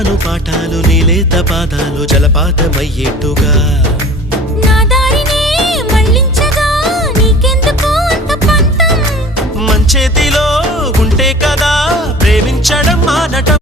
చెబుతాను పాఠాలు నీలేత పాదాలు జలపాతమయ్యేట్టుగా నా దారినే మళ్ళించగా నీకెందుకు అంత పంతం మంచేతిలో ఉంటే కదా ప్రేమించడం మానటం